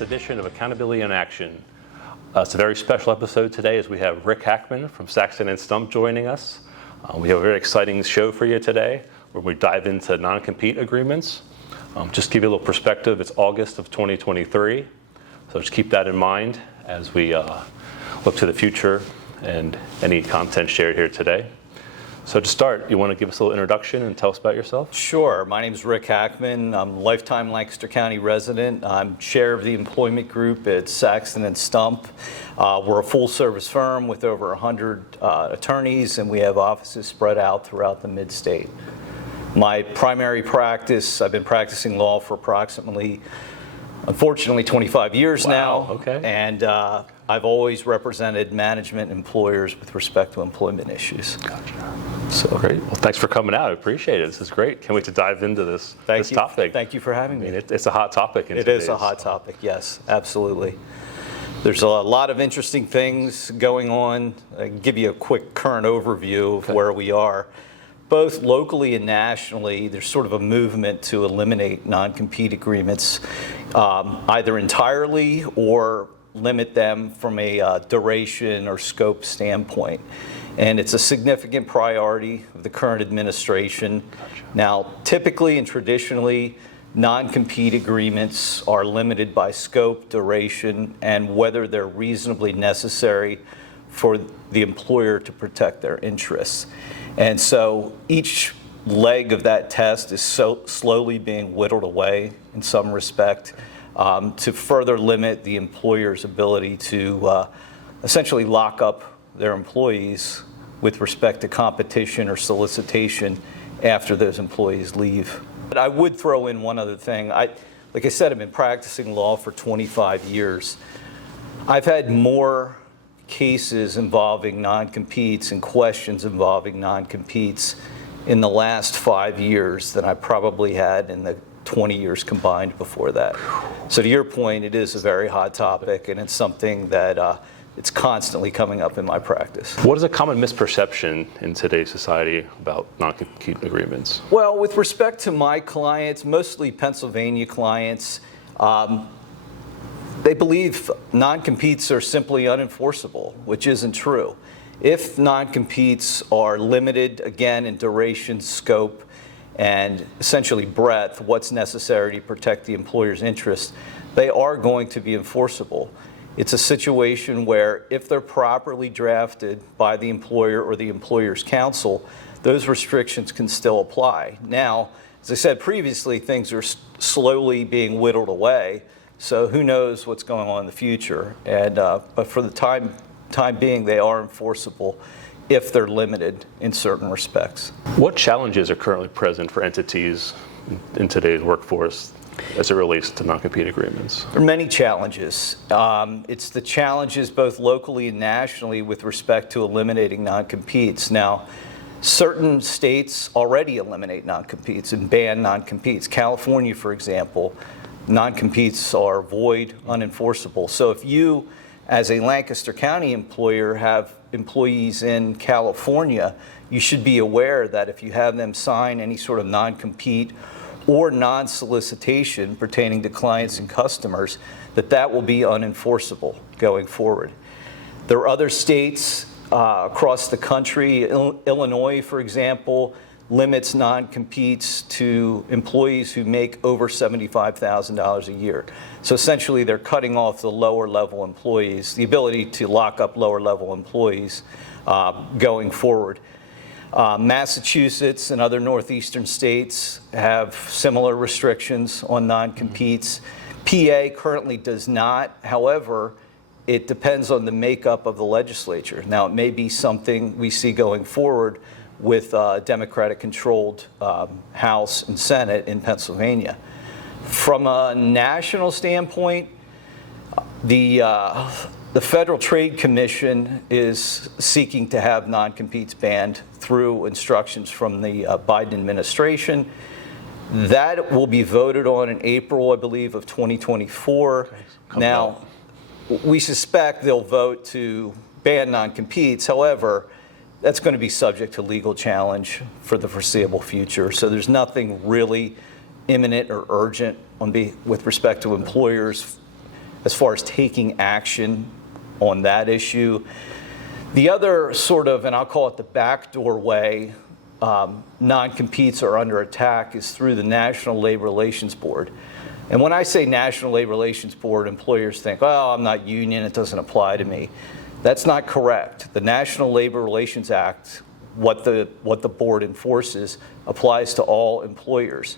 this edition of Accountability in Action. It's a very special episode today as we have Rick Hackman from Saxton Stump joining us. We have a very exciting show for you today where we dive into non-compete agreements. Just to give you a little perspective, it's August of 2023, so just keep that in mind as we look to the future and any content shared here today. So to start, you want to give us a little introduction and tell us about yourself? Sure. My name is Rick Hackman. I'm a lifetime Lancaster County resident. I'm chair of the employment group at Saxton Stump. We're a full-service firm with over 100 attorneys, and we have offices spread out throughout the mid-state. My primary practice, I've been practicing law for approximately, unfortunately, 25 years now. Okay. And I've always represented management employers with respect to employment issues. Gotcha. So great. Well, thanks for coming out. I appreciate it. This is great. Can't wait to dive into this topic. Thank you for having me. It's a hot topic. It is a hot topic, yes, absolutely. There's a lot of interesting things going on. I can give you a quick current overview of where we are. Both locally and nationally, there's sort of a movement to eliminate non-compete agreements, either entirely or limit them from a duration or scope standpoint. And it's a significant priority of the current administration. Gotcha. Now, typically and traditionally, non-compete agreements are limited by scope, duration, and whether they're reasonably necessary for the employer to protect their interests. And so each leg of that test is so slowly being whittled away in some respect to further limit the employer's ability to essentially lock up their employees with respect to competition or solicitation after those employees leave. But I would throw in one other thing. Like I said, I've been practicing law for 25 years. I've had more cases involving non-competes and questions involving non-competes in the last 5 years than I probably had in the 20 years combined before that. So to your point, it is a very hot topic, and it's something that it's constantly coming up in my practice. What is a common misperception in today's society about non-compete agreements? Well, with respect to my clients, mostly Pennsylvania clients, they believe non-competes are simply unenforceable, which isn't true. If non-competes are limited, again, in duration, scope, and essentially breadth, what's necessary to protect the employer's interests, they are going to be enforceable. It's a situation where if they're properly drafted by the employer or the employer's counsel, those restrictions can still apply. Now, as I said previously, things are slowly being whittled away, so who knows what's going on in the future. And but for the time being, they are enforceable if they're limited in certain respects. What challenges are currently present for entities in today's workforce as it relates to non-compete agreements? There are many challenges. It's the challenges both locally and nationally with respect to eliminating non-competes. Now, certain states already eliminate non-competes and ban non-competes. California, for example, non-competes are void, unenforceable. So if you, as a Lancaster County employer, have employees in California, you should be aware that if you have them sign any sort of non-compete or non-solicitation pertaining to clients and customers, that will be unenforceable going forward. There are other states across the country. Illinois, for example, limits non-competes to employees who make over $75,000 a year. So essentially, they're cutting off the lower level employees, the ability to lock up lower level employees going forward. Massachusetts and other northeastern states have similar restrictions on non-competes. PA currently does not. However, it depends on the makeup of the legislature. Now, it may be something we see going forward with Democratic-controlled House and Senate in Pennsylvania. From a national standpoint, the Federal Trade Commission is seeking to have non-competes banned through instructions from the Biden administration. That will be voted on in April, I believe, of 2024. Now, we suspect they'll vote to ban non-competes. However, that's going to be subject to legal challenge for the foreseeable future. So there's nothing really imminent or urgent with respect to employers as far as taking action on that issue. The other sort of, and I'll call it the backdoor way, non-competes are under attack is through the National Labor Relations Board. And when I say National Labor Relations Board, employers think, oh, I'm not union, it doesn't apply to me. That's not correct. The National Labor Relations Act, what the board enforces, applies to all employers.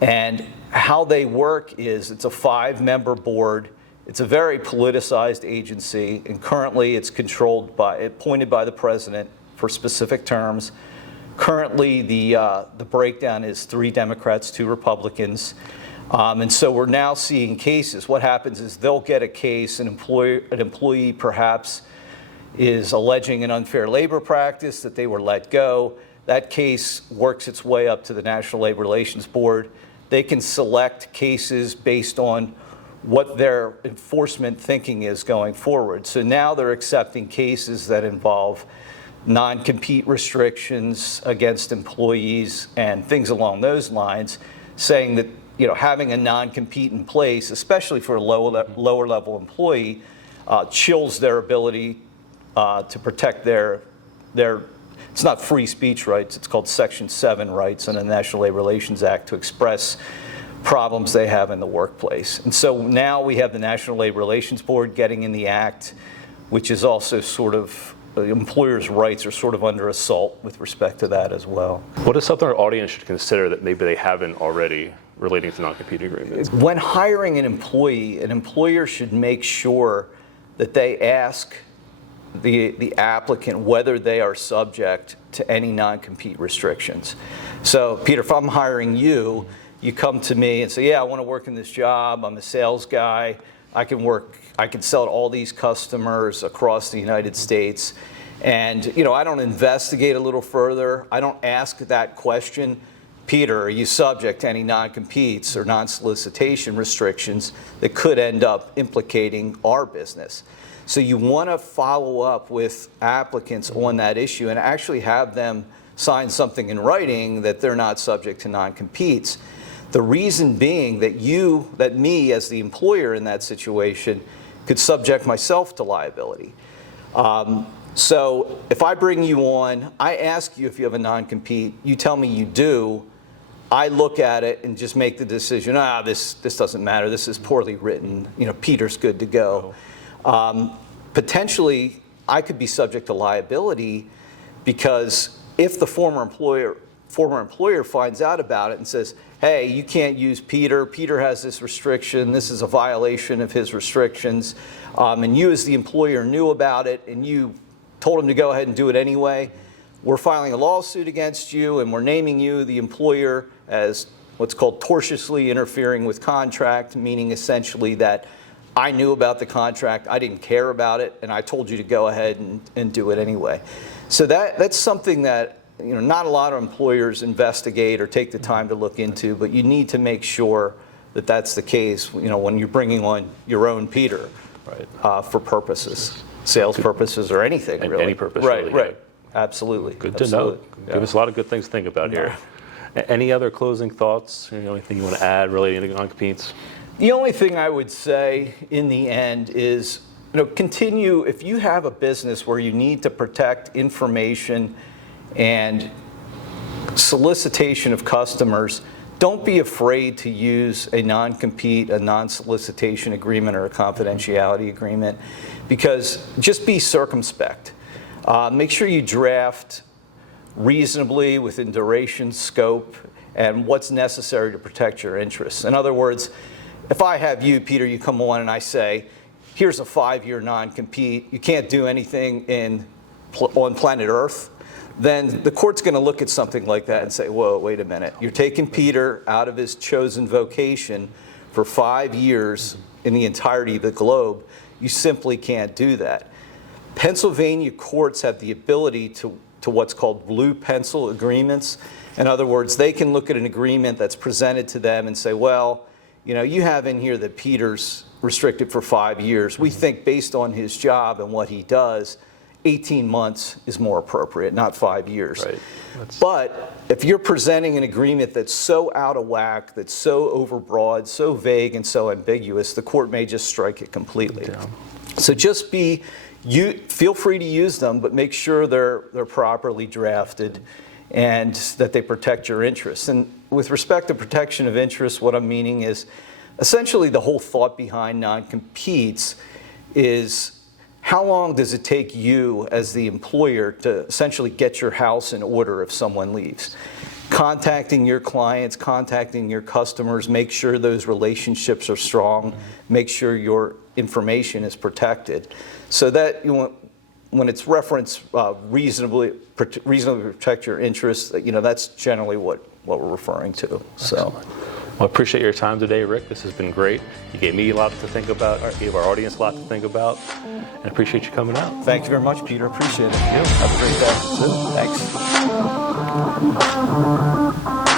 And how they work is it's a 5-member board. It's a very politicized agency, and currently it's appointed by the president for specific terms. Currently, the breakdown is 3 Democrats, 2 Republicans. And so we're now seeing cases. What happens is they'll get a case, an employee perhaps is alleging an unfair labor practice, that they were let go. That case works its way up to the National Labor Relations Board. They can select cases based on what their enforcement thinking is going forward. So now they're accepting cases that involve non-compete restrictions against employees and things along those lines, saying that having a non-compete in place, especially for a lower level employee, chills their ability to protect their it's not free speech rights, it's called Section 7 rights in the National Labor Relations Act to express problems they have in the workplace. And so now we have the National Labor Relations Board getting in the act, which is also sort of, employers' rights are sort of under assault with respect to that as well. What is something our audience should consider that maybe they haven't already relating to non-compete agreements? When hiring an employee, an employer should make sure that they ask the applicant whether they are subject to any non-compete restrictions. So, Peter, if I'm hiring you, you come to me and say, yeah, I want to work in this job, I'm a sales guy, I can sell to all these customers across the United States. And, I don't investigate a little further. I don't ask that question, Peter, are you subject to any non-competes or non-solicitation restrictions that could end up implicating our business? So you want to follow up with applicants on that issue and actually have them sign something in writing that they're not subject to non-competes. The reason being that me as the employer in that situation could subject myself to liability. So if I bring you on, I ask you if you have a non-compete, you tell me you do, I look at it and just make the decision, this doesn't matter, this is poorly written, Peter's good to go. Potentially, I could be subject to liability because if the former employer finds out about it and says, hey, you can't use Peter, Peter has this restriction, this is a violation of his restrictions, and you as the employer knew about it and you told him to go ahead and do it anyway, we're filing a lawsuit against you and we're naming you, the employer, as what's called tortiously interfering with contract, meaning essentially that I knew about the contract, I didn't care about it, and I told you to go ahead and do it anyway. So that's something that not a lot of employers investigate or take the time to look into, but you need to make sure that that's the case when you're bringing on your own Peter, right, for purposes, sales purposes or anything really. Any purpose, right, really. Right, absolutely. Good to know. Yeah. Give us a lot of good things to think about here. Any other closing thoughts? Anything you want to add relating to non-competes? The only thing I would say in the end is, continue, if you have a business where you need to protect information and solicitation of customers, don't be afraid to use a non-compete, a non-solicitation agreement, or a confidentiality agreement, because just be circumspect. Make sure you draft reasonably within duration, scope, and what's necessary to protect your interests. In other words, if I have you, Peter, you come on and I say, here's a 5-year non-compete, you can't do anything on planet Earth, then the court's going to look at something like that and say, whoa, wait a minute. You're taking Peter out of his chosen vocation for 5 years in the entirety of the globe. You simply can't do that. Pennsylvania courts have the ability to what's called blue pencil agreements. In other words, they can look at an agreement that's presented to them and say, well, you have in here that Peter's restricted for 5 years. We think based on his job and what he does, 18 months is more appropriate, not 5 years. Right. But if you're presenting an agreement that's so out of whack, that's so overbroad, so vague, and so ambiguous, the court may just strike it completely. Yeah. So just feel free to use them, but make sure they're properly drafted and that they protect your interests. And with respect to protection of interests, what I'm meaning is essentially the whole thought behind non-competes is how long does it take you as the employer to essentially get your house in order if someone leaves? Contacting your clients, contacting your customers, make sure those relationships are strong, make sure your information is protected. So that when it's referenced reasonably protect your interests, that's generally what we're referring to. So. Well, I appreciate your time today, Rick. This has been great. You gave me a lot to think about, or gave our audience a lot to think about, and I appreciate you coming out. Thank you very much, Peter. Appreciate it. Have a great day. Thanks.